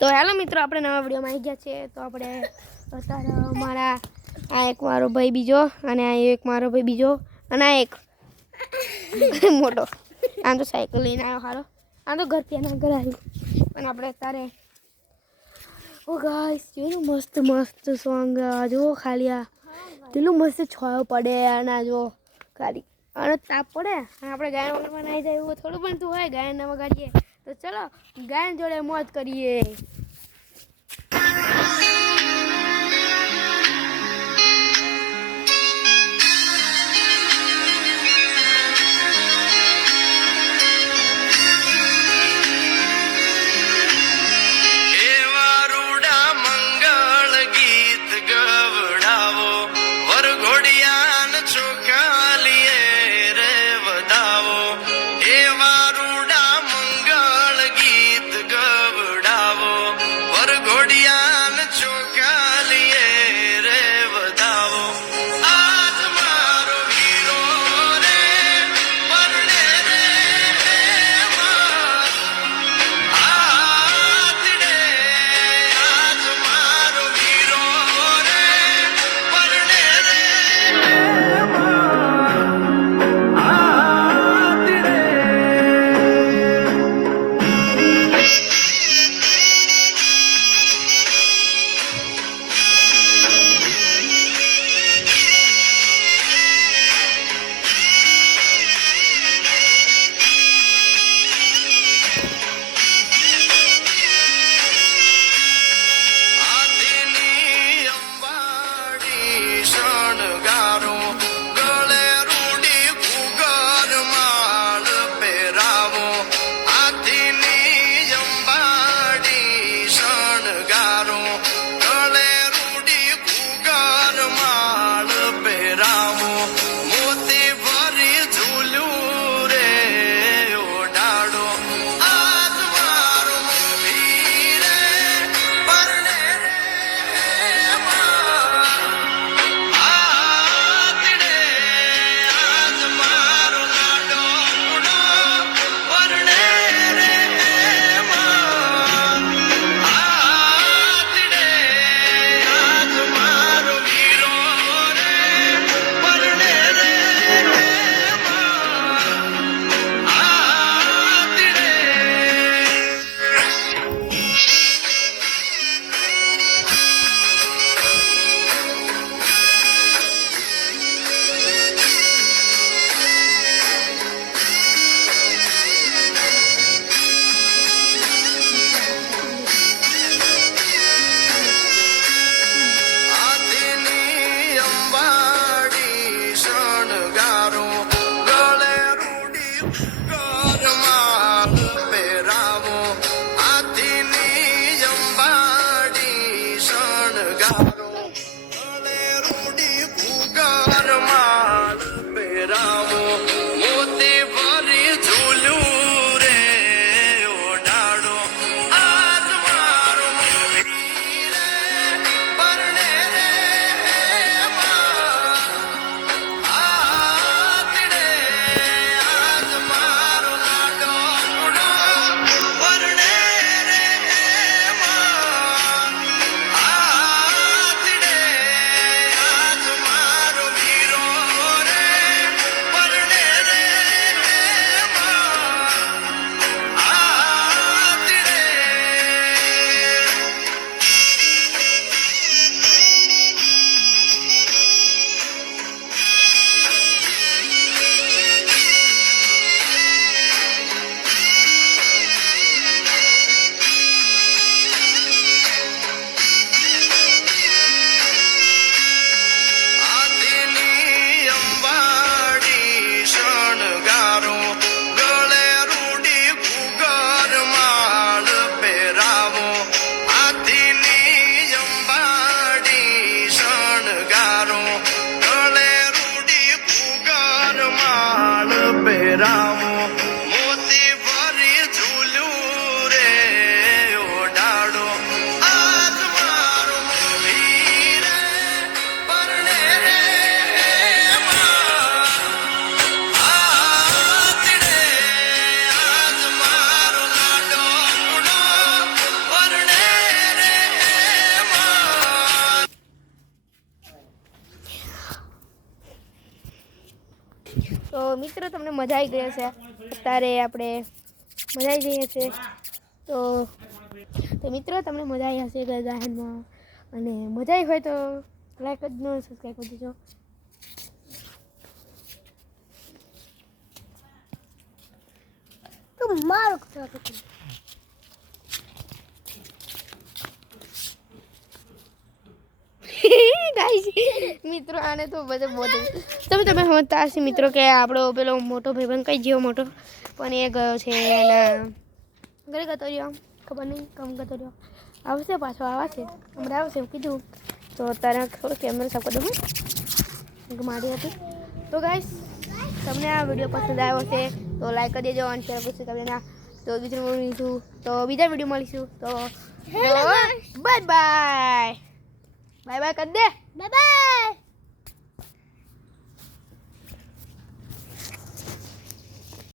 તો હેલો મિત્રો, આપણે નવા વિડીયોમાં આવી ગયા છે. તો આપણે અત્યારે મારા આ એક મારો ભાઈ બીજો, અને આ એક મારો ભાઈ બીજો, અને આ એક મોટો. આમ તો સાયકલ લઈને આવ્યો હારો. આમ તો ઘરથી એના ઘર આવ્યું. પણ આપણે અત્યારે ઓ ગાઈસ કેવું મસ્ત મસ્ત સોંગ જો ખાલી આ કેટલું મસ્ત છાયો પડે અને જો ખાલી અને તાપ પડે અને આપણે ગાયન વગરમાં નાહી જાય એવું થોડું બનતું હોય. ગાયન ના વગાડીએ તો ચલો ગાયન જોડે મોજ કરીએ. મિત્રો તમને મજા આવી ગઈ હશે અત્યારે આપણે મજા આવી ગઈ હશે તો મિત્રો તમને મજા આવી હશે ગાયનમાં અને મજા આવી હોય તો લાઈક જ ન સબસ્ક્રાઈબ કરી દેજો તો મારો ગાઈસ મિત્રો આને તો બધે બહુ તમે સમજતા હશે મિત્રો કે આપણો પેલો મોટો ભાઈબંધ કઈ જેવો મોટો પણ એ ગયો છે એના ઘરે ગતો રહ્યો ખબર નહીં કમ ગતો રહ્યો આવશે પાછો આવશે હમણાં આવશે એવું કીધું તો તારે થોડું કેમેરા સાફ કરી દઉં મારી હતી તો ગાઈસ તમને આ વિડીયો પસંદ આવ્યો છે તો લાઈક કરી દેજો અને શેર કરજો તમને ના તો બીજું મળીશું તો બીજા વિડીયો મળીશું તો બાય બાય બાય બાય કરી દે બાય બાય